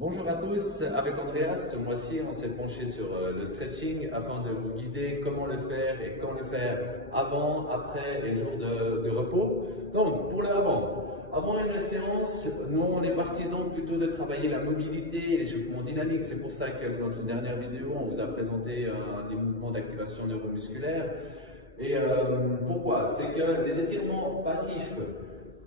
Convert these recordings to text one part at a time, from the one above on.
Bonjour à tous, avec Andreas, ce mois-ci on s'est penché sur le stretching afin de vous guider comment le faire et quand le faire avant, après et jour de repos. Donc pour le avant une séance, nous on est partisans plutôt de travailler la mobilité et l'échauffement dynamique. C'est pour ça que dans notre dernière vidéo on vous a présenté des mouvements d'activation neuromusculaire. Et pourquoi? C'est que les étirements passifs,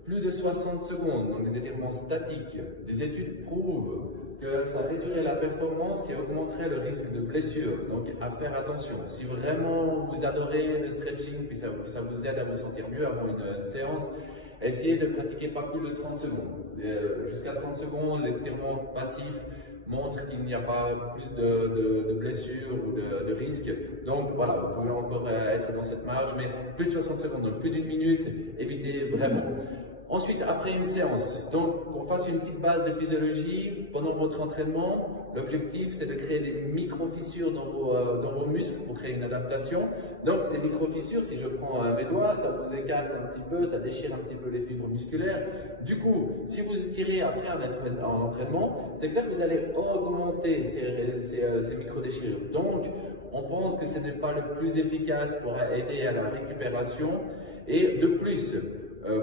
plus de 60 secondes, donc des étirements statiques, des études prouvent que ça réduirait la performance et augmenterait le risque de blessure. Donc à faire attention. Si vraiment vous adorez le stretching, puis ça vous aide à vous sentir mieux avant une séance, essayez de pratiquer pas plus de 30 secondes. Jusqu'à 30 secondes, les étirements passifs montrent qu'il n'y a pas plus de blessures ou de risques. Donc voilà, vous pouvez encore être dans cette marge, mais plus de 60 secondes, donc plus d'une minute, évitez vraiment. Ensuite, après une séance, donc qu'on fasse une petite base de physiologie pendant votre entraînement. L'objectif, c'est de créer des micro-fissures dans vos muscles pour créer une adaptation. Donc ces micro-fissures, si je prends mes doigts, ça vous écarte un petit peu, ça déchire un petit peu les fibres musculaires. Du coup, si vous tirez après un entraînement, c'est clair que vous allez augmenter ces micro-déchirures. Donc, on pense que ce n'est pas le plus efficace pour aider à la récupération. Et de plus,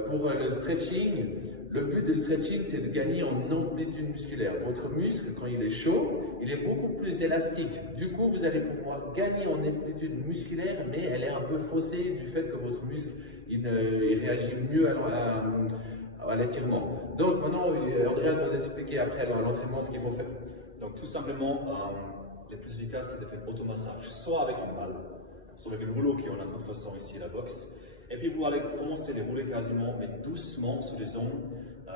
pour le stretching, le but du stretching, c'est de gagner en amplitude musculaire. Votre muscle, quand il est chaud, il est beaucoup plus élastique. Du coup, vous allez pouvoir gagner en amplitude musculaire, mais elle est un peu faussée du fait que votre muscle il réagit mieux à l'étirement. Donc maintenant, Andreas va vous expliquer après l'entraînement ce qu'il faut faire. Donc tout simplement, le plus efficace, c'est de faire automassage, soit avec une balle, soit avec le rouleau qu'on a de toute façon ici à la boxe. Et puis vous allez commencer à les rouler quasiment, mais doucement sur des zones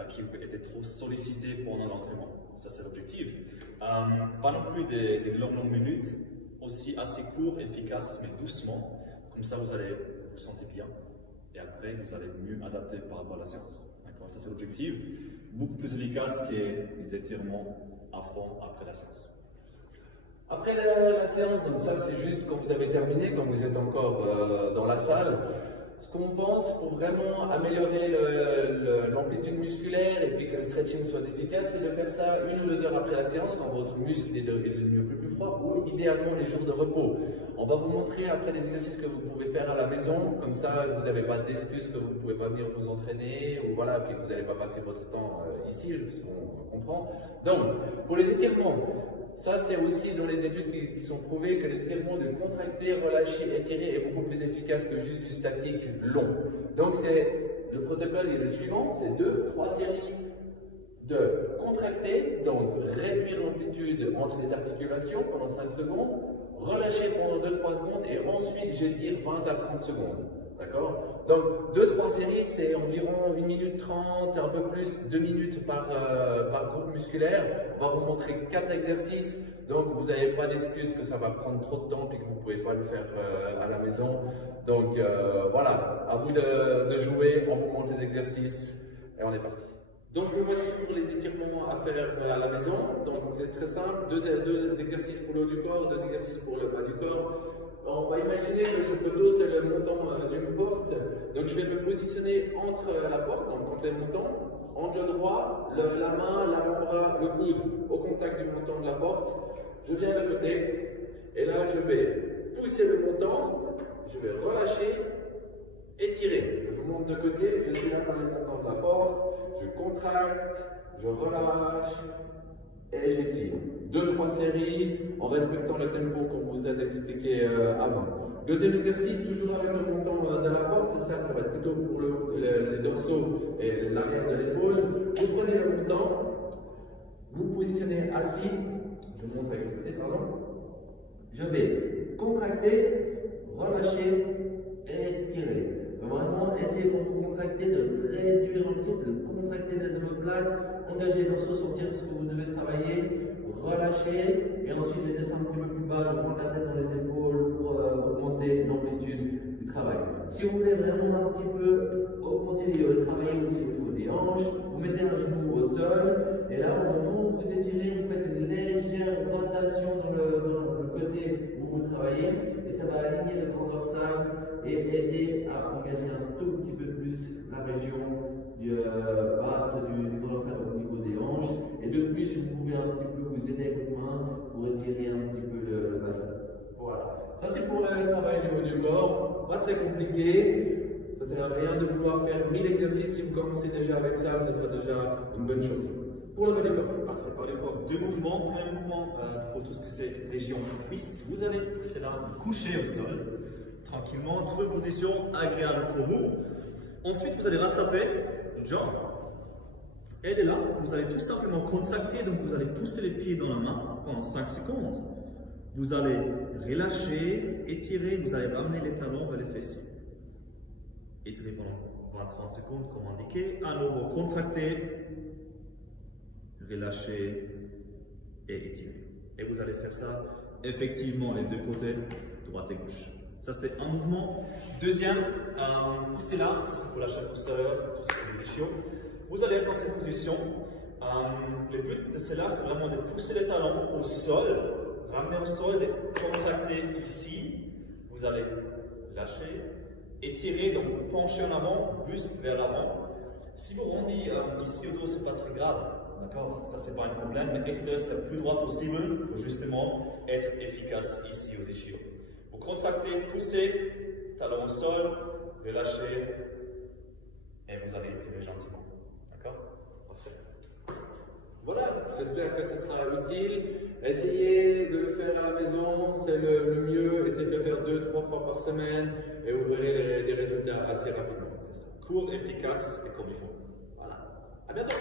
qui étaient trop sollicitées pendant l'entraînement. Ça, c'est l'objectif. Pas non plus des longues minutes, aussi assez courts, efficaces, mais doucement. Comme ça, vous allez vous sentir bien. Et après, vous allez mieux adapter par rapport à la séance. Ça, c'est l'objectif. Beaucoup plus efficace que les étirements avant, après la séance. Après la séance, donc ça c'est juste quand vous avez terminé, quand vous êtes encore dans la salle. Ce qu'on pense pour vraiment améliorer l'amplitude musculaire et puis que le stretching soit efficace, c'est de faire ça 1 ou 2 heures après la séance quand votre muscle est devenu un peu plus froid ou idéalement les jours de repos. On va vous montrer après des exercices que vous pouvez faire à la maison, comme ça vous n'avez pas d'excuses que vous ne pouvez pas venir vous entraîner ou voilà, puis vous n'allez pas passer votre temps ici, ce qu'on comprend. Donc, pour les étirements, ça, c'est aussi dans les études qui sont prouvées que les étirements de contracter, relâcher, étirer est beaucoup plus efficace que juste du statique long. Donc, le protocole est le suivant, c'est 2-3 séries de contracter, donc réduire l'amplitude entre les articulations pendant 5 secondes, relâcher pendant 2-3 secondes et ensuite j'étire 20 à 30 secondes. D'accord? Donc 2-3 séries, c'est environ 1 minute 30, un peu plus, 2 minutes par groupe musculaire. On va vous montrer 4 exercices, donc vous n'avez pas d'excuse que ça va prendre trop de temps et que vous ne pouvez pas le faire à la maison. Donc voilà, à vous de jouer, on vous montre les exercices et on est parti. Donc le voici pour les étirements à faire à la maison. Donc c'est très simple, 2 exercices pour le haut du corps, 2 exercices pour le bas du corps. On va imaginer que ce poteau c'est le montant d'une porte. Donc je vais me positionner entre la porte, donc entre les montants, angle droit, la main, l'avant-bras, le coude au contact du montant de la porte. Je viens de côté et là je vais pousser le montant, je vais relâcher, étirer. Je monte de côté, je suis là dans le montant de la porte, je contracte, je relâche et j'étire. 2-3 séries en respectant le tempo qu'on vous a expliqué avant. Deuxième exercice, toujours avec le montant de la porte, ça va être plutôt pour les dorsaux et l'arrière de l'épaule. Vous prenez le montant, vous positionnez assis, je monte avec le côté, pardon. Je vais contracter, relâcher et tirer. Vraiment, essayez de vous contracter, de réduire l'amplitude, de contracter les omoplates, engager les dorsaux, sentir ce que vous devez travailler, relâcher, et ensuite je descends un petit peu plus bas, je rentre la tête dans les épaules pour augmenter l'amplitude du travail. Si vous voulez vraiment un petit peu augmenter travailler aussi au niveau des hanches, vous mettez un genou au sol, et là au moment où vous étirez, vous faites une légère rotation dans le côté où vous travaillez, et ça va aligner le grand dorsal et aider à engager un tout petit peu plus la région basse du grand dorsal au niveau des hanches. Et de plus, vous pouvez un petit peu vous aider avec votre main pour étirer un petit peu le bassin. Voilà. Ça c'est pour le travail du haut du corps, pas très compliqué. Ça ne sert à rien de vouloir faire 1000 exercices. Si vous commencez déjà avec ça, ça sera déjà une bonne chose. Pour le bas du corps. Parfait, bas du corps. Deux mouvements. Premier mouvement pour tout ce que c'est région cuisse. Vous allez, c'est là, coucher au sol. Tranquillement, trouver une position agréable pour vous. Ensuite, vous allez rattraper une jambe. Et de là, vous allez tout simplement contracter. Donc, vous allez pousser les pieds dans la main pendant 5 secondes. Vous allez relâcher, étirer. Vous allez ramener les talons vers les fessiers. Étirer pendant 20-30 secondes, comme indiqué. À nouveau, contracter, relâcher et étirer. Et vous allez faire ça effectivement les deux côtés, droite et gauche. Ça, c'est un mouvement. Deuxième, poussez là, ça c'est pour la chaîne postérieure, tout ça c'est des ischios. Vous allez être dans cette position. Le but de cela, c'est vraiment de pousser les talons au sol, ramener au sol, de contracter ici. Vous allez lâcher, étirer, donc vous penchez en avant, buste vers l'avant. Si vous rendez ici au dos, c'est pas très grave, d'accord? Ça, c'est pas un problème, mais essayez de rester le plus droit possible pour justement être efficace ici aux ischios. Vous contractez, poussez, talon au sol, relâchez et vous allez étirer gentiment. D'accord? Parfait. Voilà, j'espère que ce sera utile. Essayez de le faire à la maison, c'est le mieux. Essayez de le faire 2-3 fois par semaine et vous verrez des résultats assez rapidement. C'est ça. Court, efficace et comme il faut. Voilà. À bientôt!